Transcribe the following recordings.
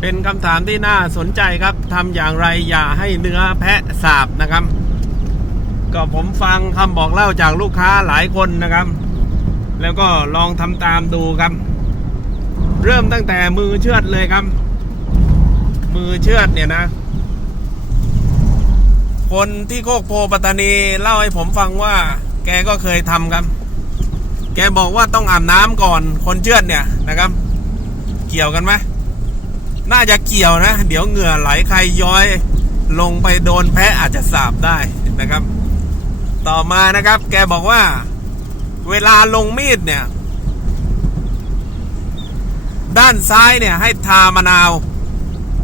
เป็นคำถามที่น่าสนใจครับทำอย่างไรอย่าให้เนื้อแพะสาบนะครับ ก็ผมฟังคำบอกเล่าจากลูกค้าหลายคนนะครับ แล้วก็ลองทำตามดูครับ เริ่มตั้งแต่มือเชือดเลยครับ มือเชือดเนี่ยนะ คนที่โคกโพปัตตานีเล่าให้ผมฟังว่า แกก็เคยทำครับ แกบอกว่าต้องอาบน้ำก่อนคนเชือดเนี่ยนะครับ เกี่ยวกันไหม น่าจะเกี่ยวนะ เดี๋ยวเหงื่อไหลใครย้อย ลงไปโดนแพะอาจจะสาบได้นะครับ ต่อมานะครับ แกบอกว่า เวลาลงมีดเนี่ย ด้านซ้ายเนี่ยให้ทามะนาว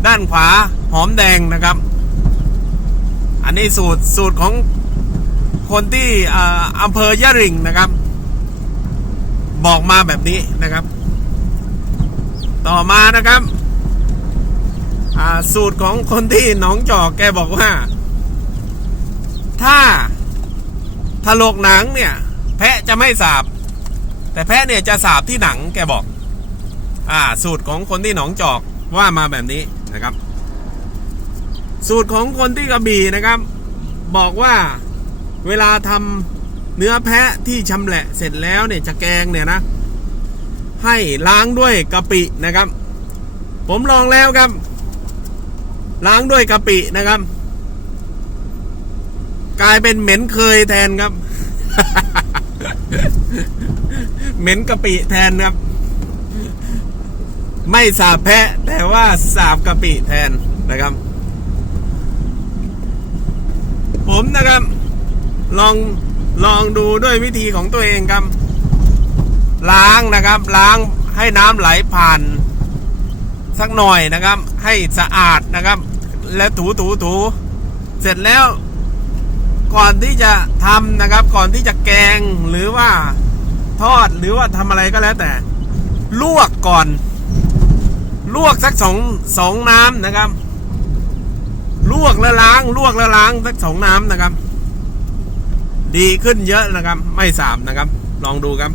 ด้านขวาหอมแดงนะครับ อันนี้สูตรสูตรของคนที่ออำเภอยะริงนะครับ บอกมาแบบนี้นะครับ ต่อมานะครับ สูตรของคนที่หนองจอกแกบอกว่า ถ้าถลกหนังเนี่ย แพะจะไม่สาบ แต่แพะเนี่ยจะสาบที่หนังแกบอก อ่า สูตรของคนที่หนองจอกว่ามาแบบนี้นะครับ สูตรของคนที่กระบี่นะครับ บอกว่าเวลาทำเนื้อแพะที่ชำแหละเสร็จแล้วเนี่ยจะแกงเนี่ยนะ ให้ล้างด้วยกะปินะครับ ผมลองแล้วครับ ล้างด้วยกะปินะครับ กลายเป็นเหม็นเคยแทนครับ เหม็นกะปิแทนครับ ไม่สาบแพะ แต่ว่าสาบกะปิแทนนะครับ ผมนะครับ ลองลองดูด้วยวิธีของตัวเองครับ ล้างนะครับ ล้างให้น้ำไหลผ่านสักหน่อยนะครับ ให้สะอาดนะครับ แล้วถูถูถูเสร็จแล้ว ก่อนที่จะทำนะครับ ก่อนที่จะแกงหรือว่าทอดหรือว่าทำอะไรก็แล้วแต่ ลวกก่อน ลวกสักสองสองน้ำนะครับ ลวกแล้วล้าง ลวกแล้วล้างสักสองน้ำนะครับ ดีขึ้นเยอะนะครับ ไม่สาบนะครับ ลองดูครับ